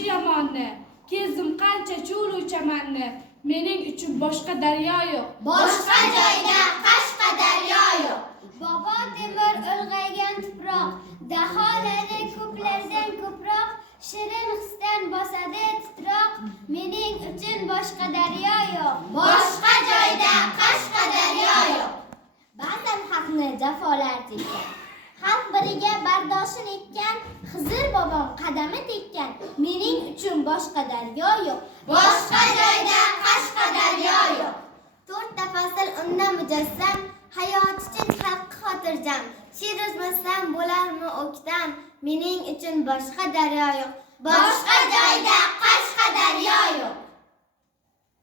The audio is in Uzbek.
yaxshi yomonni, kezdim qancha cho'lu chamanni, mening uchun boshqa daryo yo'q. Boshqa joyda Qashqadaryo yo'q. Bobo Temur ulg'aygan tuproq, daholari ko'plardan ko'proq, shirin hisdan bosadi titroq, mening uchun boshqa daryo yo'q. Boshqa joyda Qashqadaryo yo'q. Ba'zan haqni jafolar tekkan, xalq biriga bardoshin ekkan, Xizr bobom qadami tekkan, mening uchun boshqa daryo yo'q. Boshqa joyda Qashqadaryo yo'q. To'rtta fasl unda mujassam, hayot uchun xalqqa xotirjam, she'r yozmasam bo'larmi o'ktam, mening uchun boshqa daryo yo'q. Boshqa joyda